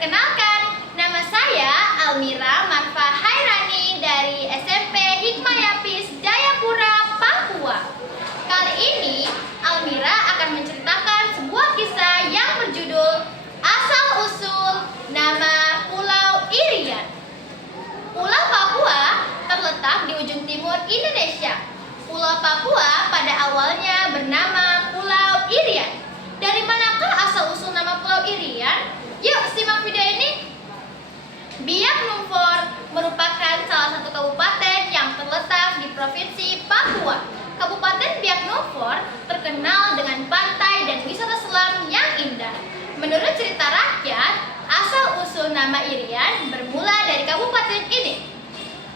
Perkenalkan, nama saya Almira Marfa Hairani dari SMP Hikmayapis Jayapura, Papua. Kali ini Almira akan menceritakan sebuah kisah yang berjudul Asal-usul Nama Pulau Irian. Pulau Papua terletak di ujung timur Indonesia. Pulau Papua pada awalnya bernama Pulau Irian. Dari manakah asal-usul nama Pulau Irian? Yuk simak video ini. Biak Numfor merupakan salah satu kabupaten yang terletak di Provinsi Papua. Kabupaten Biak Numfor terkenal dengan pantai dan wisata selam yang indah. Menurut cerita rakyat, asal-usul nama Irian bermula dari kabupaten ini.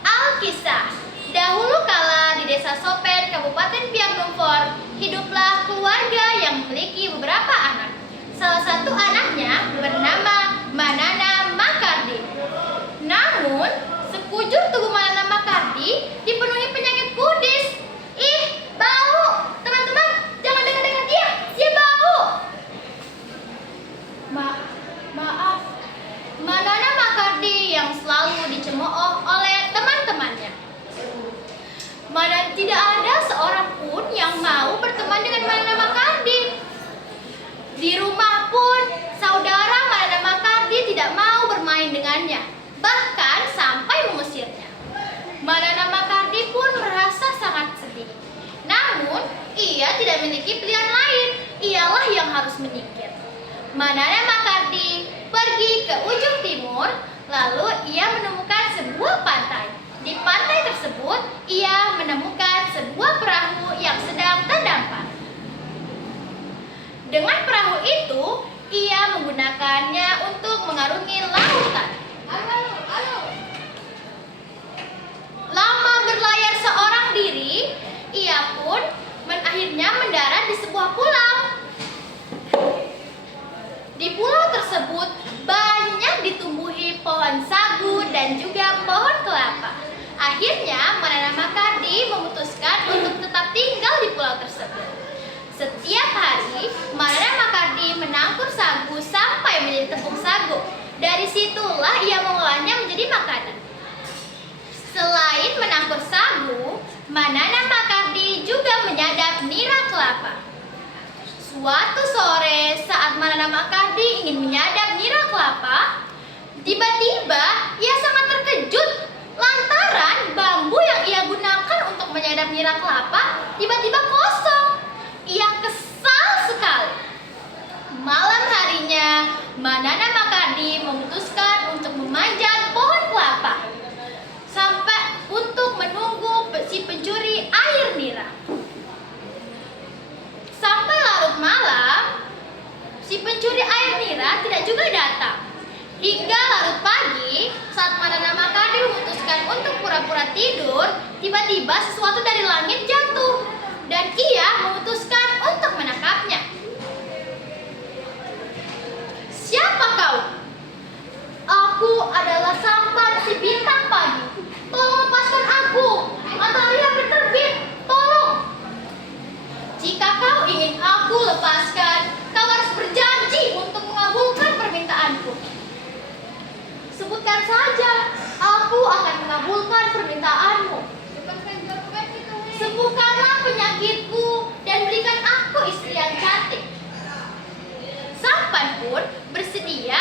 Alkisah. Dahulu kala di Desa Sopen, Kabupaten Biak Numfor, hiduplah keluarga yang memiliki beberapa anak. Salah satu anaknya bernama Manana Makardi. Namun, sekujur tubuh Manana Makardi dipenuhi penyakit kudis. Ih, bau! Teman-teman, jangan dekat-dekat dia bau! Maaf, Manana Makardi yang selalu dicemooh oleh teman-temannya. Mana tidak ada seorang pun yang mau berteman dengan Manana Makardi. Di rumah pun, saudara Manana Makardi tidak mau bermain dengannya, bahkan sampai mengusirnya. Manana Makardi pun merasa sangat sedih. Namun, ia tidak memiliki pilihan lain, ialah yang harus menyingkir. Manana Makardi pergi ke ujung timur, lalu ia menemukan sebuah pantai. Di pantai tersebut, ia menemukan sebuah perahu yang sedang terdampar. Dengan perahu itu, ia menggunakannya untuk mengarungi lautan. Lama berlayar seorang diri, ia pun akhirnya mendarat di sebuah pulau. Di pulau tersebut banyak ditumbuhi pohon sagu dan juga pohon kelapa. Akhirnya Manana Makardi memutuskan untuk tetap tinggal di pulau tersebut. Setiap hari Manana Makardi menangkur sagu sampai menjadi tepung sagu. Dari situlah ia mengolahnya menjadi makanan. Selain menangkur sagu, Manana Makardi juga menyadap nira kelapa. Suatu sore saat Manana Makardi ingin menyadap nira kelapa, tiba-tiba ia sangat terkejut lantaran bambu yang ia gunakan untuk menyadap nira kelapa tiba-tiba kosong. Ia kesal sekali. Malam harinya, Manana Makardi memutuskan untuk memanjat pohon kelapa sampai untuk menunggu si pencuri air nira. Sampai larut malam, si pencuri air nira tidak juga datang. Hingga larut pagi, saat Manana Makardi memutuskan untuk pura-pura tidur, tiba-tiba sesuatu dari langit jatuh, dan ia memutuskan untuk menangkapnya. Siapa kau? Aku adalah sampan si bintang pagi. Tolong lepaskan aku, matahari hampir terbit. Tolong. Jika kau ingin aku lepaskan, kau harus berjanji untuk mengabulkan permintaanku. Sebutkan saja, aku akan mengabulkan permintaanmu. Sembuhkanlah penyakitku dan berikan aku istri yang cantik. Sampan pun bersedia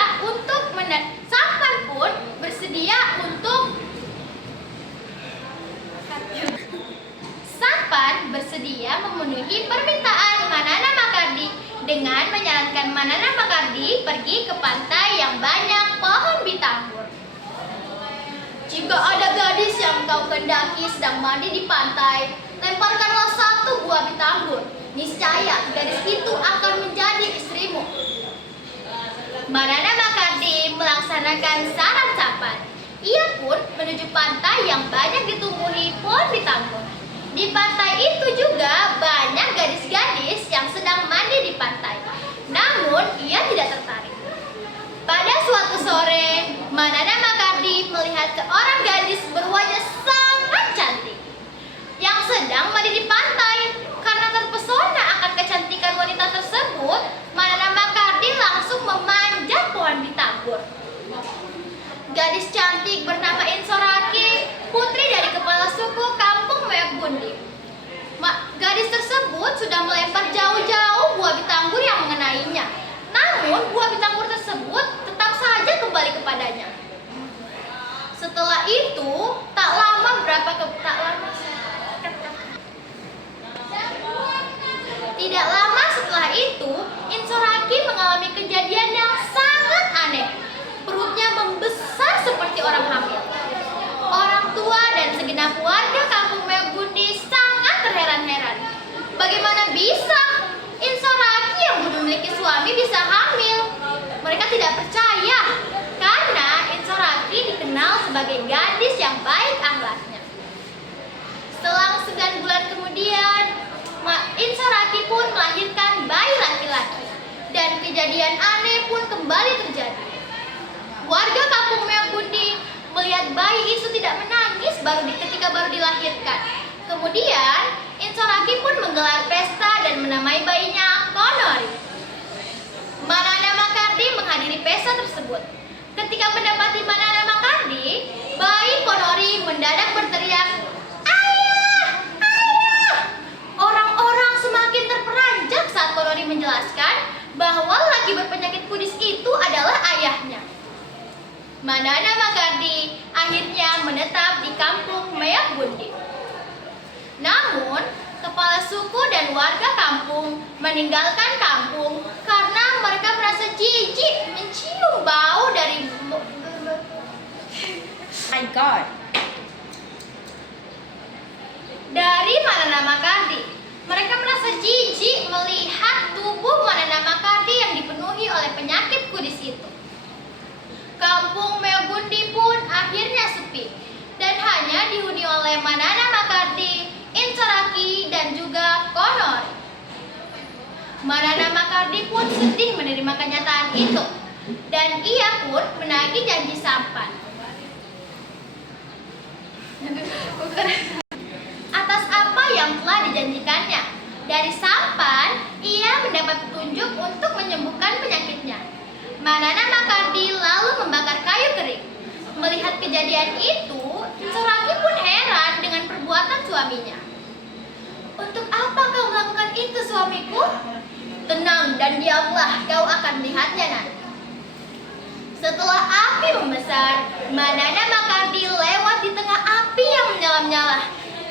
memenuhi permintaan Manana Makardi dengan menyarankan Manana Makardi pergi ke pantai yang banyak pohon bitanggur. Jika ada gadis yang kau kendaki sedang mandi di pantai, lemparkanlah satu buah bitanggur. Niscaya gadis itu akan menjadi istrimu. Manana Makardi melaksanakan saran sampan. Ia pun menuju pantai yang banyak ditumbuhi pohon bitanggur. Di pantai itu juga banyak gadis-gadis yang sedang mandi di pantai. Namun ia tidak tertarik. Pada suatu sore, Manana Makardi melihat seorang gadis berwajah sangat cantik yang sedang mandi di pantai. Karena terpesona akan kecantikan wanita tersebut, Manana Makardi langsung memanjat pohon bitanggur. cantik bernama Insoraki, putri dari kepala suku kampung Meokbundi. Gadis tersebut sudah melempar jauh-jauh buah bitanggur yang mengenainya. Namun buah bitanggur tersebut tetap saja kembali kepadanya. Setelah itu, tidak lama setelah itu, Insoraki mengalami kejadian yang sangat aneh. Perutnya membesar seperti orang hamil. Orang tua dan segenap warga kampung Meokbundi sangat terheran-heran. Bagaimana bisa Insoraki yang belum memiliki suami bisa hamil? Mereka tidak percaya karena Insoraki dikenal sebagai gadis yang baik akhlaknya. Selang 9 bulan kemudian, Insoraki pun melahirkan bayi laki-laki dan kejadian aneh pun kembali terjadi. Warga kampung Meokbundi melihat bayi itu tidak menangis ketika baru dilahirkan. Kemudian Insoraki pun menggelar pesta dan menamai bayinya Konori. Manana Makardi menghadiri pesta tersebut. Ketika mendapati Manana Makardi, bayi Konori mendadak berteriak, "Ayah! Ayah!" Orang-orang semakin terperanjat saat Konori menjelaskan bahwa laki berpenyakit kudis itu adalah ayahnya. Manana Makardi akhirnya menetap di kampung Meokbundi. Namun, kepala suku dan warga kampung meninggalkan kampung karena mereka merasa jijik mencium bau dari dari Manana Makardi. Mereka merasa jijik melihat tubuh Manana Makardi yang dipenuhi oleh penyakit kudis itu. Kampung Meokbundi pun akhirnya sepi dan hanya dihuni oleh Manana Makardi, Insoraki, dan juga Konori. Manana Makardi pun sedih menerima kenyataan itu dan ia pun menagih janji sampan. Atas apa yang telah dijanjikannya, dari sampan ia mendapat petunjuk untuk menyembuhkan penyakitnya. Manana Makardi lalu membakar kayu kering. Melihat kejadian itu, Insoraki pun heran dengan perbuatan suaminya. "Untuk apa kau melakukan itu, suamiku?" "Tenang dan diamlah, kau akan melihatnya nanti." Setelah api membesar, Manana Makardi lewat di tengah api yang menyala-nyala.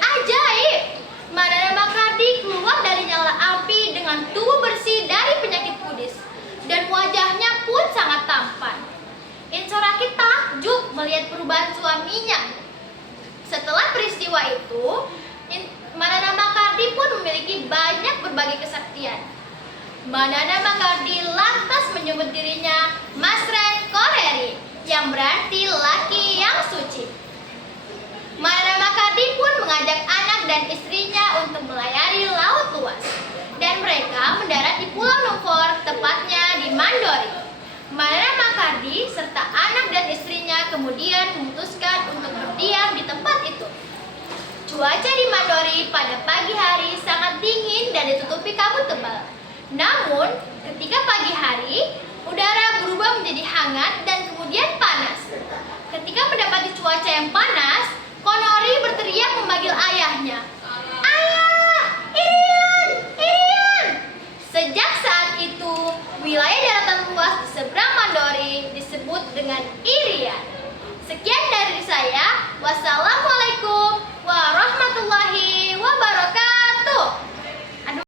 Ajaib! Manana Makardi keluar dari nyala api dengan tubuh bersih dari penyakit kudis dan wajahnya pun sangat tampan. Insoraki takjub melihat perubahan suaminya. Setelah peristiwa itu, Manana Makardi pun memiliki banyak berbagai kesaktian. Manana Makardi lantas menyebut dirinya Masren Koreri, yang berarti laki yang suci. Manana Makardi pun mengajak anak dan istrinya untuk melayari laut luas, dan mereka mendarat di Pulau Numfor, tepatnya di Mandori. Manana Makardi serta anak dan istrinya kemudian memutuskan untuk berdiam di tempat itu. Cuaca di Mandori pada pagi hari sangat dingin dan ditutupi kabut tebal. Namun, ketika pagi hari, udara berubah menjadi hangat dan kemudian panas. Ketika mendapati cuaca yang panas, Konori berteriak memanggil ayahnya. "Ayah! Irian! Irian!" Sejak saat itu, wilayah daratan luas di seberang Mandori disebut dengan Irian. Sekian dari saya. Wassalam.